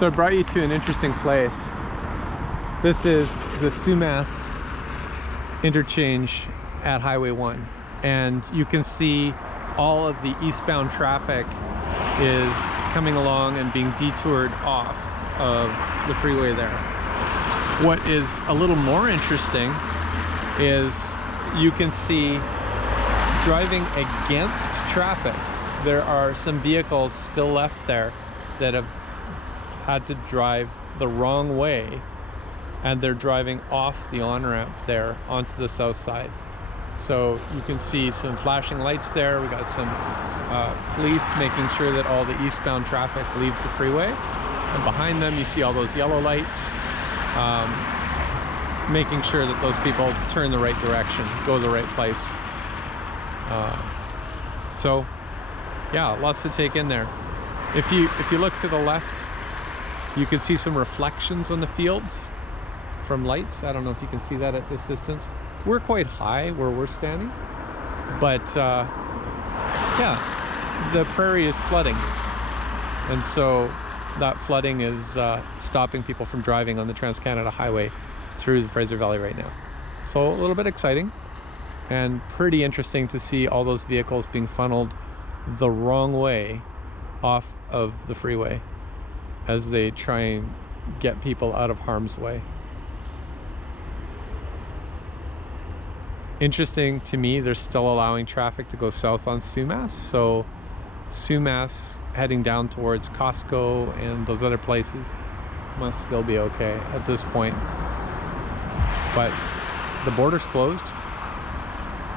So I brought you to an interesting place. This is the Sumas interchange at Highway 1. And you can see all of the eastbound traffic is coming along and being detoured off of the freeway there. What is a little more interesting is you can see driving against traffic. There are some vehicles still left there that have had to drive the wrong way, and they're driving off the on-ramp there onto the south side. So you can see some flashing lights there. We got some police making sure that all the eastbound traffic leaves the freeway, and behind them you see all those yellow lights, making sure that those people turn the right direction, go the right place. So yeah, lots to take in there. If you look to the left, you can see some reflections on the fields from lights. I don't know if you can see that at this distance. We're quite high where we're standing, but yeah, the prairie is flooding, and so that flooding is stopping people from driving on the Trans-Canada Highway through the Fraser Valley right now. So a little bit exciting and pretty interesting to see all those vehicles being funneled the wrong way off of the freeway as they try and get people out of harm's way. Interesting to me, they're still allowing traffic to go south on Sumas, so Sumas heading down towards Costco and those other places must still be okay at this point. But the border's closed,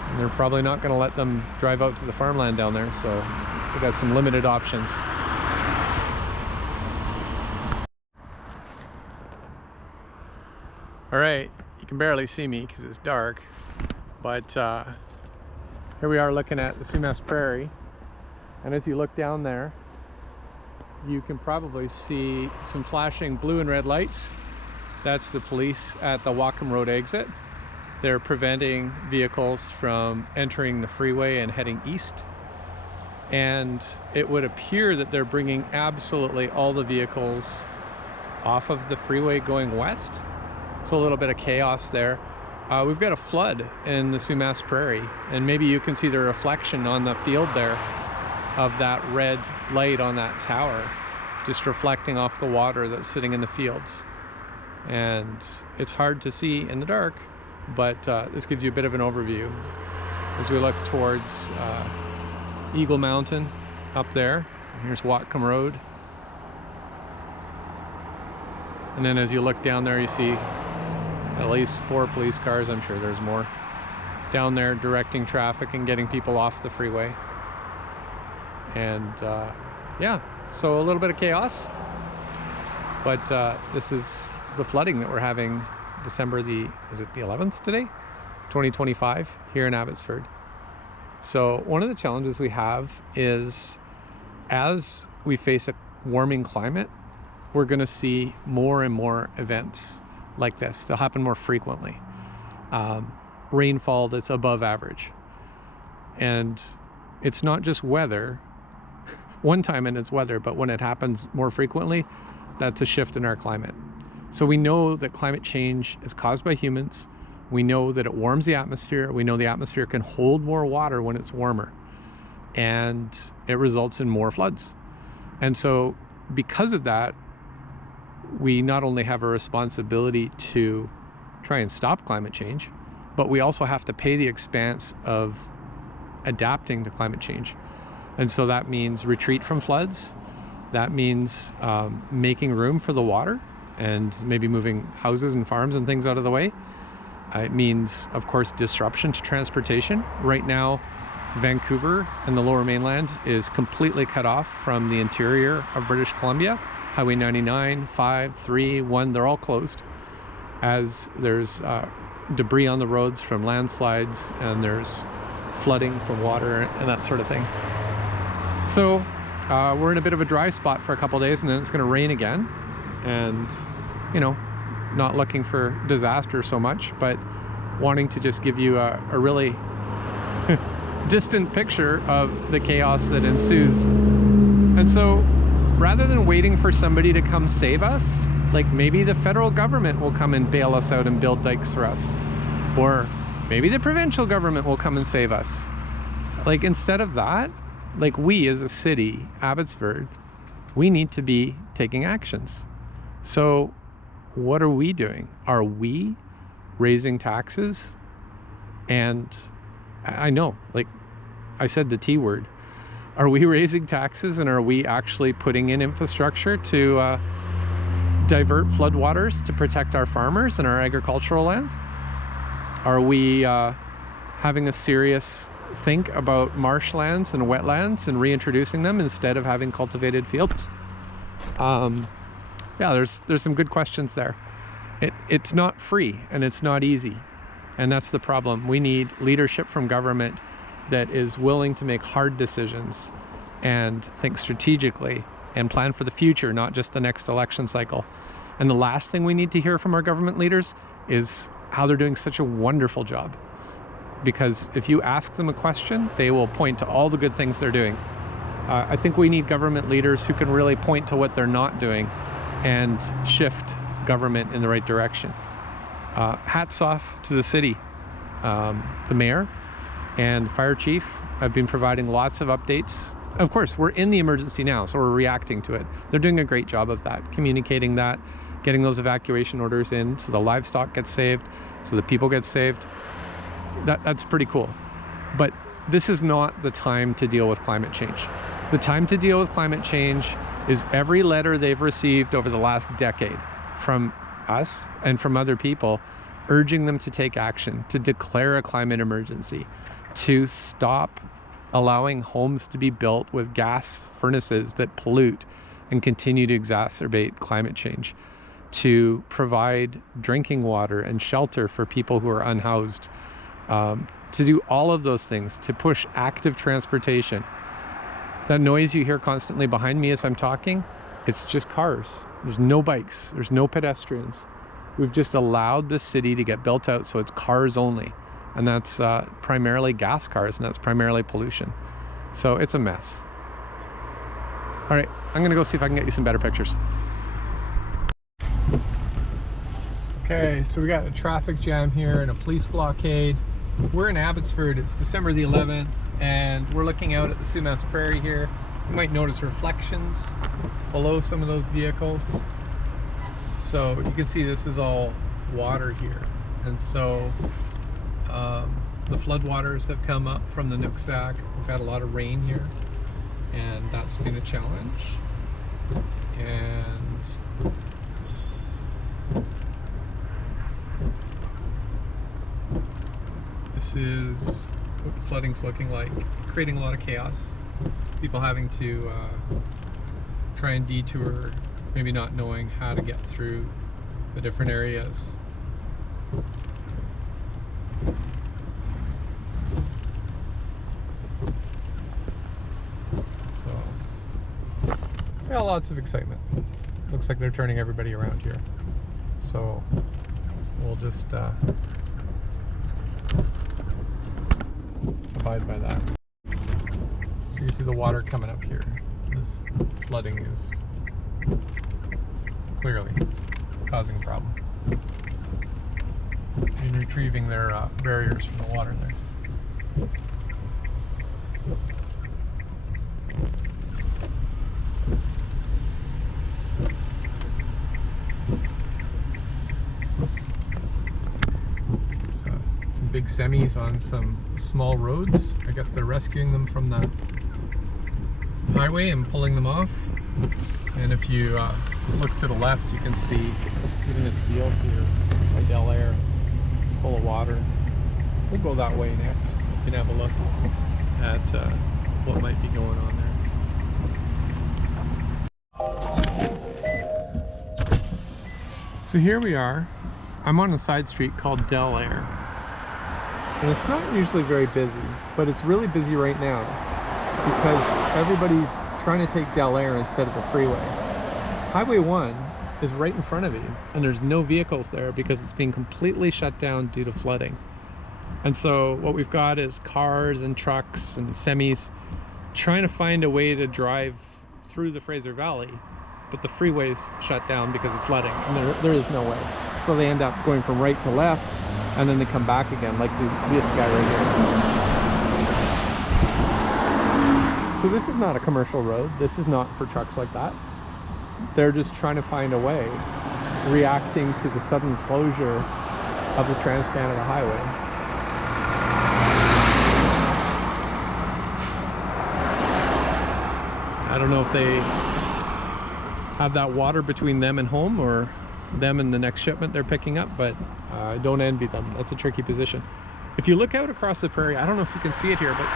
and they're probably not going to let them drive out to the farmland down there, so we've got some limited options. All right, you can barely see me because it's dark, but here we are looking at the Sumas Prairie, and as you look down there, you can probably see some flashing blue and red lights. That's the police at the Whatcom Road exit. They're preventing vehicles from entering the freeway and heading east. And it would appear that they're bringing absolutely all the vehicles off of the freeway going west. So a little bit of chaos there. We've got a flood in the Sumas Prairie, and maybe you can see the reflection on the field there of that red light on that tower, just reflecting off the water that's sitting in the fields. And it's hard to see in the dark, but this gives you a bit of an overview as we look towards Eagle Mountain up there. Here's Whatcom Road, and then as you look down there, you see at least 4 police cars. I'm sure there's more down there directing traffic and getting people off the freeway. And yeah, so a little bit of chaos, but this is the flooding that we're having December is it the 11th today? 2025 here in Abbotsford. So one of the challenges we have is, as we face a warming climate, we're going to see more and more events like this. They'll happen more frequently. Rainfall that's above average. And it's not just weather. One time and it's weather, but when it happens more frequently, that's a shift in our climate. So we know that climate change is caused by humans. We know that it warms the atmosphere. We know the atmosphere can hold more water when it's warmer, and it results in more floods. And so because of that, we not only have a responsibility to try and stop climate change, but we also have to pay the expense of adapting to climate change. And so that means retreat from floods. That means making room for the water and maybe moving houses and farms and things out of the way. It means, of course, disruption to transportation. Right now, Vancouver and the Lower Mainland is completely cut off from the interior of British Columbia. Highway 99, 5, 3, 1, they're all closed, as there's debris on the roads from landslides, and there's flooding from water and that sort of thing. So we're in a bit of a dry spot for a couple days, and then it's going to rain again. And, you know, not looking for disaster so much, but wanting to just give you a really distant picture of the chaos that ensues. And so rather than waiting for somebody to come save us, like maybe the federal government will come and bail us out and build dikes for us, or maybe the provincial government will come and save us. Like, instead of that, like, we as a city, Abbotsford, we need to be taking actions. So what are we doing? Are we raising taxes? And I know, like I said, the T word. Are we raising taxes, and are we actually putting in infrastructure to divert floodwaters to protect our farmers and our agricultural lands? Are we having a serious think about marshlands and wetlands and reintroducing them instead of having cultivated fields? Yeah, there's some good questions there. It's not free and it's not easy, and that's the problem. We need leadership from government that is willing to make hard decisions and think strategically and plan for the future, not just the next election cycle. And the last thing we need to hear from our government leaders is how they're doing such a wonderful job. Because if you ask them a question, they will point to all the good things they're doing. I think we need government leaders who can really point to what they're not doing and shift government in the right direction. Hats off to the city. The mayor and fire chief have been providing lots of updates. Of course, we're in the emergency now, so we're reacting to it. They're doing a great job of that, communicating that, getting those evacuation orders in so the livestock gets saved, so the people get saved. That's pretty cool. But this is not the time to deal with climate change. The time to deal with climate change is every letter they've received over the last decade from us and from other people urging them to take action, to declare a climate emergency, to stop allowing homes to be built with gas furnaces that pollute and continue to exacerbate climate change, to provide drinking water and shelter for people who are unhoused, to do all of those things, to push active transportation. That noise you hear constantly behind me as I'm talking, it's just cars. There's no bikes, there's no pedestrians. We've just allowed the city to get built out so it's cars only. And that's primarily gas cars, and that's primarily pollution. So it's a mess. All right, I'm gonna go see if I can get you some better pictures. Okay, so we got a traffic jam here and a police blockade. We're in Abbotsford, it's December the 11th, and we're looking out at the Sumas Prairie here. You might notice reflections below some of those vehicles. So you can see this is all water here. And so the floodwaters have come up from the Nooksack. We've had a lot of rain here, and that's been a challenge. And this is what the flooding's looking like, creating a lot of chaos. People having to try and detour, maybe not knowing how to get through the different areas. So, yeah, lots of excitement. Looks like they're turning everybody around here. So, we'll just abide by that. So you can see the water coming up here. This flooding is clearly causing a problem. And retrieving their barriers from the water there. So, some big semis on some small roads. I guess they're rescuing them from the highway and pulling them off. And if you look to the left, you can see even this field here by Del Air is full of water. We'll go that way next. You can have a look at what might be going on there. So here we are. I'm on a side street called Del Air. And it's not usually very busy, but it's really busy right now because everybody's trying to take Del Air instead of the freeway. Highway 1 is right in front of you, and there's no vehicles there because it's being completely shut down due to flooding. And so what we've got is cars and trucks and semis trying to find a way to drive through the Fraser Valley, but the freeway's shut down because of flooding, and there is no way. So they end up going from right to left, and then they come back again, like this guy right here. So this is not a commercial road. This is not for trucks like that. They're just trying to find a way, reacting to the sudden closure of the Trans-Canada Highway. I don't know if they have that water between them and home, or them and the next shipment they're picking up, but I don't envy them. That's a tricky position. If you look out across the prairie, I don't know if you can see it here, but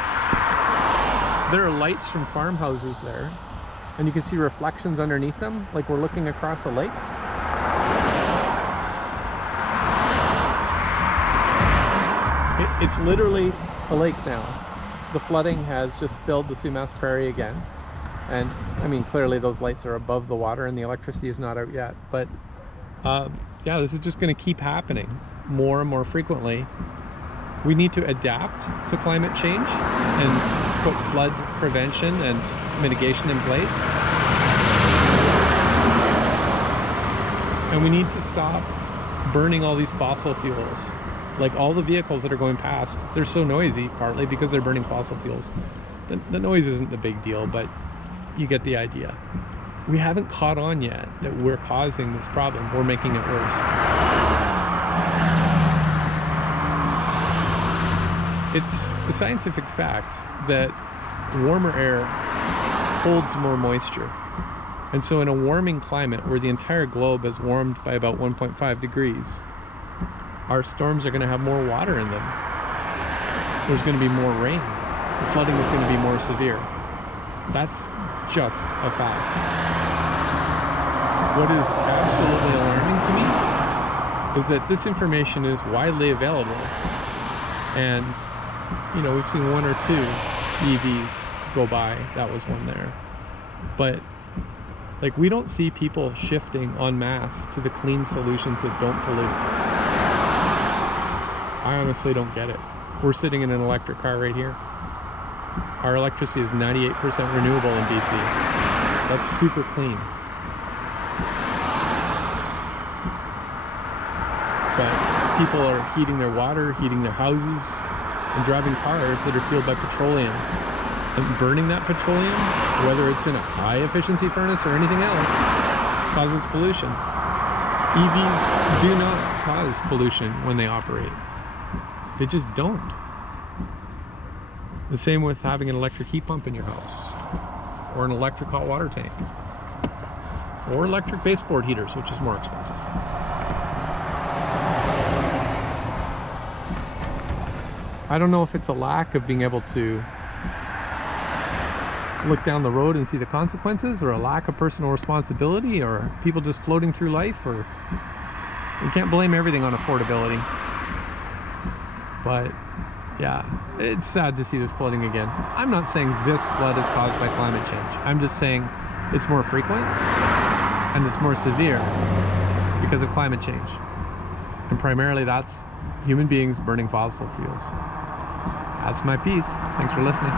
there are lights from farmhouses there, and you can see reflections underneath them, like we're looking across a lake. It's literally a lake now. The flooding has just filled the Sumas Prairie again. And I mean, clearly those lights are above the water and the electricity is not out yet. But yeah, this is just going to keep happening more and more frequently. We need to adapt to climate change and put flood prevention and mitigation in place. And we need to stop burning all these fossil fuels. Like all the vehicles that are going past, they're so noisy, partly because they're burning fossil fuels. The noise isn't the big deal, but you get the idea. We haven't caught on yet that we're causing this problem. We're making it worse. It's a scientific fact that warmer air holds more moisture. And so in a warming climate where the entire globe has warmed by about 1.5 degrees, our storms are going to have more water in them. There's going to be more rain. The flooding is going to be more severe. That's just a fact. What is absolutely alarming to me is that this information is widely available, and you know, we've seen one or two EVs go by. That was one there, but like, we don't see people shifting en masse to the clean solutions that don't pollute. I honestly don't get it. We're sitting in an electric car right here. Our electricity is 98% renewable in BC. That's super clean. But people are heating their water, heating their houses, and driving cars that are fueled by petroleum. And burning that petroleum, whether it's in a high efficiency furnace or anything else, causes pollution. EVs do not cause pollution when they operate. They just don't. The same with having an electric heat pump in your house, or an electric hot water tank, or electric baseboard heaters, which is more expensive. I don't know if it's a lack of being able to look down the road and see the consequences, or a lack of personal responsibility, or people just floating through life, or you can't blame everything on affordability. But yeah, it's sad to see this flooding again. I'm not saying this flood is caused by climate change. I'm just saying it's more frequent and it's more severe because of climate change. And primarily that's human beings burning fossil fuels. That's my piece. Thanks for listening.